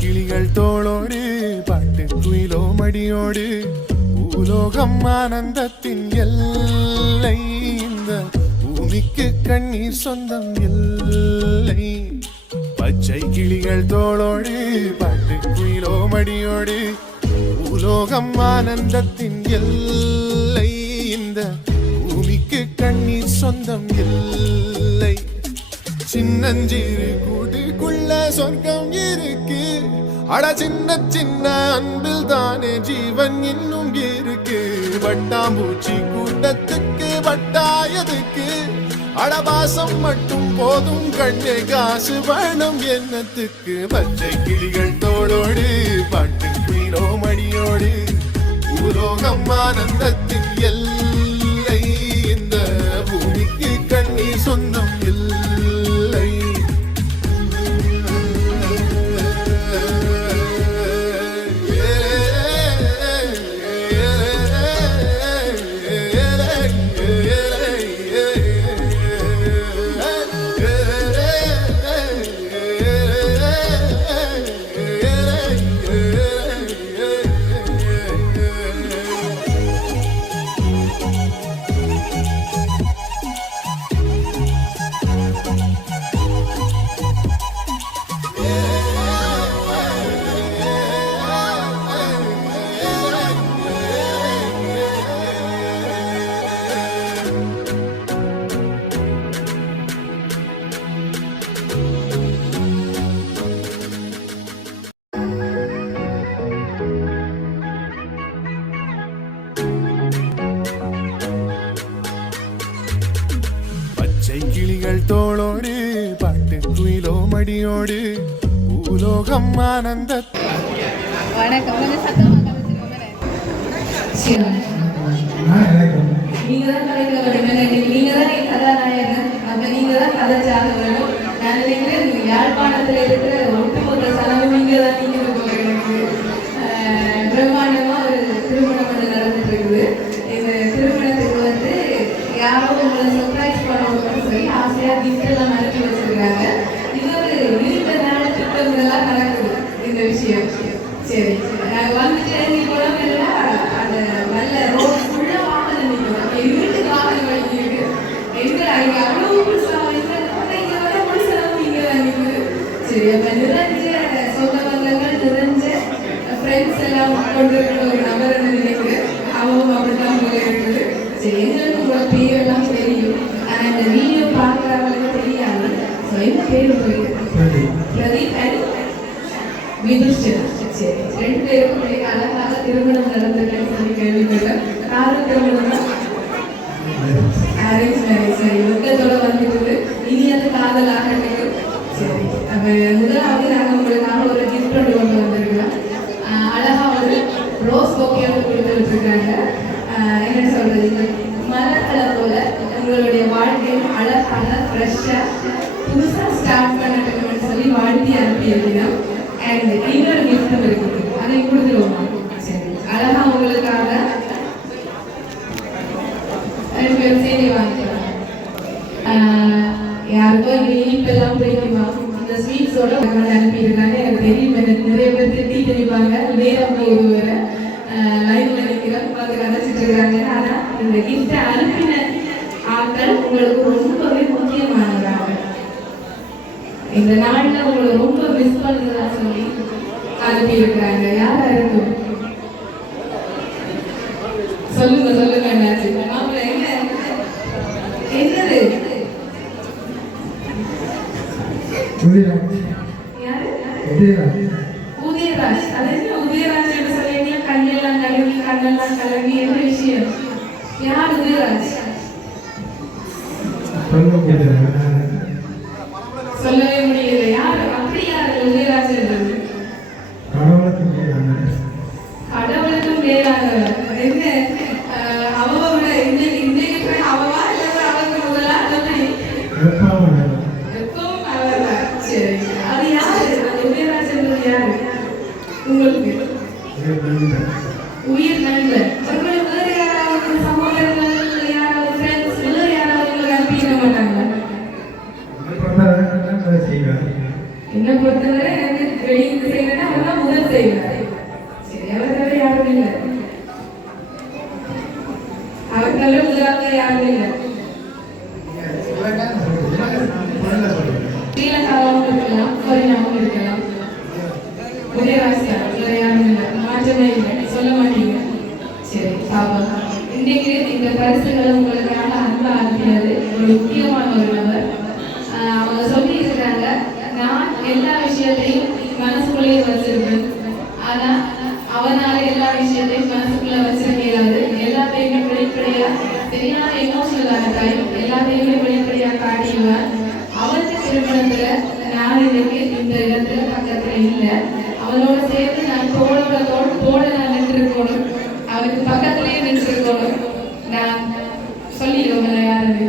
கிளிகள் தோளோடு பாட்டு குயிலோ மடியோடு பூலோகம் ஆனந்தத்தின் எல்லை இந்த பூமிக்கு கண்ணீர் சொந்தம் இல்லை. பச்சை கிளிகள் தோளோடு பாட்டு குயிலோ மடியோடு பூலோகம் ஆனந்தத்தின் எல்லை இந்த பூமிக்கு கண்ணீர் சொந்தம் இல்லை. சின்னஞ்சிறு கூட்டுக்குள்ள சொர்க்கம் இருக்கு, அட சின்ன சின்ன அன்பில் தானே ஜீவன் இன்னும் இருக்கு. வட்டாம்பூச்சி கூட்டத்துக்கு வட்டாயதுக்கு அடபாசம் மட்டும் போதும் கண்ணே, காசு வேணும் என்னத்துக்கு. பச்சை கிளிகள் தோளோடு பாட்டு குயிலோ மடியோடு பூலோகம் ஆனந்தத்தின் எல்லை இந்த பூமிக்கு கண்ணீர் சொந்தம் இல்லை. கிளிகள் தோளோடு பாட்டு குயிலோ மடியோடு பூலோகம் ஆனந்த. வணக்கம். நீங்க தான் கதாநாயகன், அப்ப நீங்க தான் கதை சாதகர்கள். நான் நினைக்கிறேன் யாழ்ப்பாணத்துல இருக்கிற ஒட்டுமொத்த செலவு நீங்க தான். நீங்க பிரம்மாண்டமா ஒரு திருமணம் வந்து நடந்துட்டு இருக்குது. இந்த திருமணத்துக்கு வந்து யாரோ உங்களை சர்ப்ரைஸ் பண்ணணும்னு சொல்லி ஆசையா கிஃப்ட் எல்லாம் அனுப்பி வச்சிருக்காங்க. இது ஒரு நீண்ட நாள் திட்டங்கள்லாம் நடக்குது இந்த விஷயம். சரி, நாங்க வந்துட்டு இறங்கி போனோம் இல்லையா, அந்த நல்ல ரோடு ஃபுல்லா வாகனம் நிற்கும், இருட்டு வாகனங்கள் இருக்கு. எங்க அங்கே அவ்வளவு முழுசாக இங்க வர முழுசாக இங்க தான் நிற்குது. சரி, அப்ப நிறைஞ்ச சொந்த பந்தங்கள், நிறைஞ்ச ஃப்ரெண்ட்ஸ் எல்லாம் கொண்டிருக்கிற ஒரு நபர் நினைக்கிறேன். அவங்க அப்படித்தான் போல இருக்குது. சரி, எங்களுக்கு உங்களோட பேரெல்லாம் தெரியும், ஆனா இந்த வீடியோ பார்க்குறவங்களுக்கு தெரியாது. ஸோ என்ன பேர் பிரதீப் அண்ட் விதுஷ்டன். சரி, ரெண்டு பேருக்கும் அழகாக திருமணம் நடந்திருக்குன்னு சொல்லி கேள்விப்பட்டேன். யாரும் திருமணம் அரேஞ்ச் மேரேஜ். சரி, ஒட்டத்தோட வந்துட்டு இனி அது காதல் ஆகட்டுக்கு. சரி, அப்ப முதலாவது நாங்கள் உங்களுக்காக ஒரு கிஃப்ட் ஒன்று கொண்டு வந்திருக்கோம். அழகா ஒரு ரோஸ் பொக்கேன்னு கொடுத்துட்டு இருக்காங்க. என்ன சொல்றது, மலர்களை போல உங்களுடைய வாழ்க்கையும் அழகாக ஃப்ரெஷ்ஷாக புதுசாக ஸ்டார்ட் பண்ணட்டும்னு சொல்லி வாழ்த்தி அனுப்பியிருக்கிறோம். அண்ட் இன்னொரு கிஃப்ட்டும் இருக்குது, அதை கொடுத்துருவோமா? சரி, அழகா உங்களுக்காக ரெண்டு பேரும் சேர்ந்து வாங்கிக்கலாம். யாருக்கோ இங்கே இனிப்பெல்லாம் பிடிக்குமா, அந்த ஸ்வீட்ஸோட அனுப்பியிருக்காங்க. எனக்கு தெரியும், எனக்கு நிறைய பேர் திட்டி தெரிவிப்பாங்க, நேரம் போகுது வேற லைவ்ல நிற்கிறோம் பார்த்து கதைச்சிட்டு இருக்காங்க. ஆனா இந்த கிஃப்டை அனுப்பின ஆட்கள் உங்களுக்கு ரொம்பவே முக்கியமானவங்க. இந்த நாள்ல உங்களை ரொம்ப மிஸ் பண்ணுறதா சொல்லி அனுப்பி இருக்கிறாங்க. யாரா இருக்கும் சொல்லுங்க சொல்லுங்க. என்னாச்சு மாப்பிள்ள, என்னது உதயராஜ். அது என்ன உதயராஜ் என்று சொல்லிட்டீங்க? கண்ணெல்லாம் கலங்கி கண்ணெல்லாம் கலங்கி என்ன விஷயம்? யார் உதயராஜ்? சொல்லவே முடியல. யார் அப்படி? யார் உதயராஜ் என்றது? கடவுளுக்கும் மேலானவர். என்ன அவவோட இன்றைக்கு போய் அவவா இல்லை அவருக்கு முதலா எப்பவும் அவர்தான். சரி, அது யாரு? அந்த உதயராஜ் என்றது யாரு உங்களுக்கு? உயிர் நண்பர். உங்களுக்கு வேறு யாராவது சகோதரர்கள், யாராவது ஃப்ரெண்ட்ஸ், வேறு யாராவது உங்களுக்கு அனுப்பிக்க மாட்டாங்களா? என்ன பொறுத்தவரை எனக்கு வெளியிட்டு செய்யறேன்னா அவர்தான் முதல் செய்வார். சரி, அவர் தவிர யாரும் இல்லை. அவர் தவிர முதலாவது யாரும் இல்லை. ஸ்ரீலங்காவும் இருக்கலாம், கொரியாவும் இருக்கலாம். உதயராசியா வேற யாரும் இல்லை. மாற்றமே இல்லை. சொல்ல மாட்டீங்க. சரி, பாப்போம். இன்றைக்கு இந்த பரிசுகளை உங்களுக்காக அன்பா அனுப்பியது ஒரு முக்கியமான ஒரு நபர். அவங்க சொல்லி இருக்கிறாங்க, நான் எல்லா விஷயத்தையும் மனசுக்குள்ளேயே வச்சிருப்பேன். ஆனா அவனால எல்லா விஷயத்தையும் மனசுக்குள்ள வச்சிருக்கிறாரு. எல்லாத்தையுமே வெளிப்படையா சரியான எமோஷனலான டைம் எல்லாத்தையுமே வெளிப்படையா காட்டிடுவார். அவனுக்கு திருமணத்துல நான் இன்னைக்கு இந்த இடத்துல பக்கத்துல இல்லை. அவனோட சேர்ந்து நான் தோட நான் நின்றுருக்கணும். அவனுக்கு பக்கத்திலேயே நின்றுருக்கணும். நான் சொல்லிடுவேன் யாரு.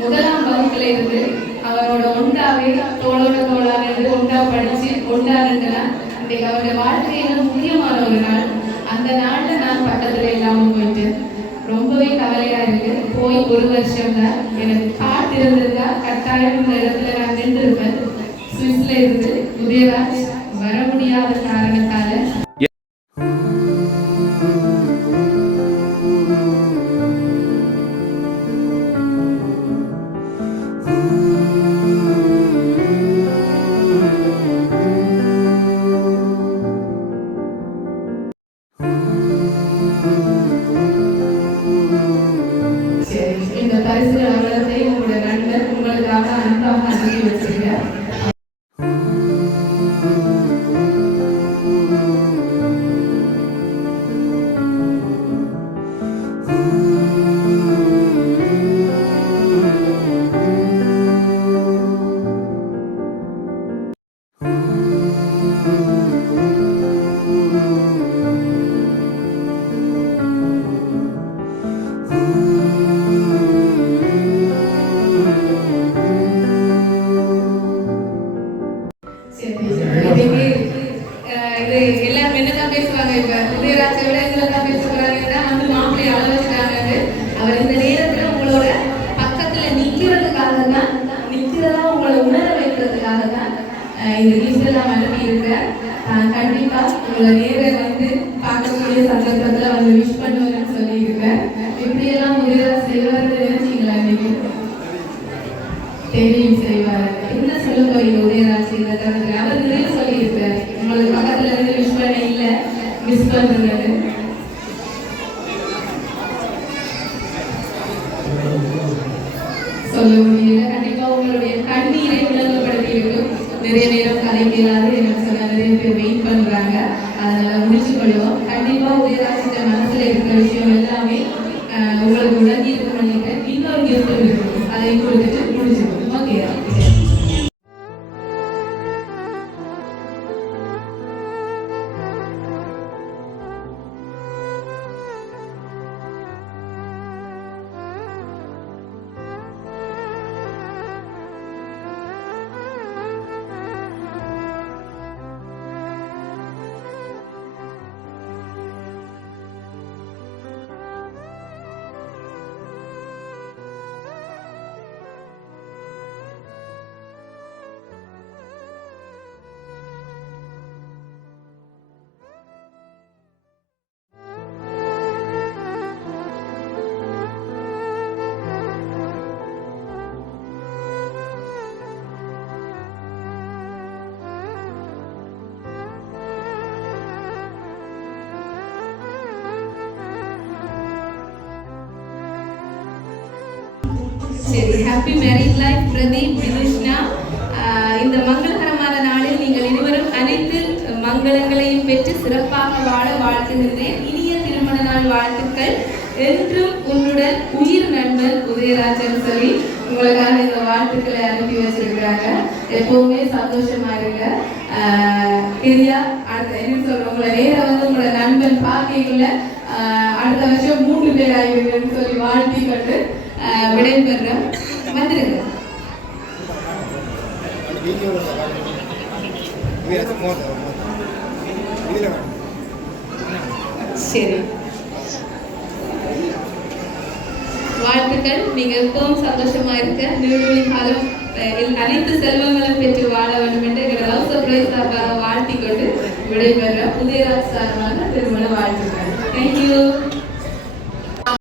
முதலாம் வகுப்புல இருந்து அவரோட ஒன்றாவே தோளாவே இருந்து ஒன்றா படிச்சு ஒன்றா இருந்தேன். இன்றைக்கு அவருடைய வாழ்க்கையில முக்கியமான ஒரு நாள். அந்த நாள்ல நான் பக்கத்துல இல்லாம போயிட்டு ரொம்பவே கவலையா இருக்கு. போய் ஒரு வருஷம் தான். எனக்கு காட்டு இருந்திருந்தா கட்டாயம் இந்த இடத்துல நான் நின்றுருப்பேன். சுவிஸ்ல இருந்து உதயராஜ் வர முடியாத காரணத்தால இந்த பரிசு அவ்வளத்தையும் உங்களுடைய நண்பர் உங்களுக்காக அன்பாக அனுப்பி வச்சிருக்கார். இது எல்லாரும் என்னதான் பேசுவாங்க? இப்ப உதயராஜை விட இதுல தான் பேசுறாங்கன்னா வந்து மாப்பிள்ளை ஆலோசிக்கிறாங்க. அவர் இந்த நேரத்துல உங்களோட பக்கத்துல நிக்கிறதுக்காக தான், நிக்கிறதா உங்களை உணர வைக்கிறதுக்காக தான் இந்த கிஃப்ட் எல்லாம் அனுப்பி இருக்கார். கண்டிப்பா உங்களை நேரில் வந்து பார்க்கக்கூடிய சந்தர்ப்பத்துல வந்து விஷ் பண்ணுவேன்னு சொல்லி இருக்கேன். இப்படியெல்லாம் உதயராஜ் செய்வார்னு நினைச்சீங்களா? இன்னைக்கு தெரியும் செய்வார். என்ன சொல்ல போறீங்க உதயராஜ் இந்த தருணத்துல? அவர் நிறைய சொல்லி இருக்காரு. உங்களுக்கு பக்கத்துல இருந்து விஷ் பண்ண இல்லை, மிஸ் பண்றது சொல்ல முடியல. கண்டிப்பா உங்களுடைய கண்ணீரை விளங்கப்படுத்தி இருக்கும். நிறைய நேரம் கதை கேளாது எனக்கு சொன்ன நிறைய பேர் வெயிட் பண்றாங்க. அதனால முடிச்சு கொள்வோம். கண்டிப்பா உதயராஜ் மனசுல இருக்கிற விஷயம் எல்லாமே உங்களுக்கு உடனே இருக்கும் நினைக்கிறேன். இன்னொரு கிஃப்ட் இருக்கு, அதை கொடுத்துட்டு முடிச்சுக்கணும். ஓகே, சரி, ஹாப்பி மேரிட் லைஃப் பிரதீப், வினுஷ்னா. இந்த மங்களகரமான நாளில் நீங்கள் இருவரும் மங்களங்களையும் பெற்று சிறப்பாக வாழ வாழ்த்துகின்றேன். இனிய திருமண நாள் வாழ்த்துக்கள். என்றும் உன்னுடன் உயிர் நண்பன் உதயராஜன் சொல்லி உங்களுக்காக இந்த வாழ்த்துக்களை அனுப்பி வச்சிருக்கிறாங்க. எப்பவுமே சந்தோஷமா இருங்க. சரியா? அடுத்த என்ன சொல்றோம், உங்களை நேரம் வந்து உங்களோட நண்பன் பார்க்கல அடுத்த வருஷம் 3 பேர் ஆகிவிடுங்கன்னு சொல்லி வாழ்த்தி கொண்டு விடைபெறுறோம். வந்துருங்க. சரி, வாழ்த்துக்கள். நீங்க எப்பவும் சந்தோஷமா இருக்க, நீடுழி காலம் அனைத்து செல்வங்களும் பெற்று வாழ வேண்டும் என்று எங்களோட லவ் சர்ப்ரைஸ் சார்பாக வாழ்த்தி கொண்டு விடைபெற உதயராஜ் சார்பாக திருமண வாழ்த்துக்கள். தேங்க்யூ.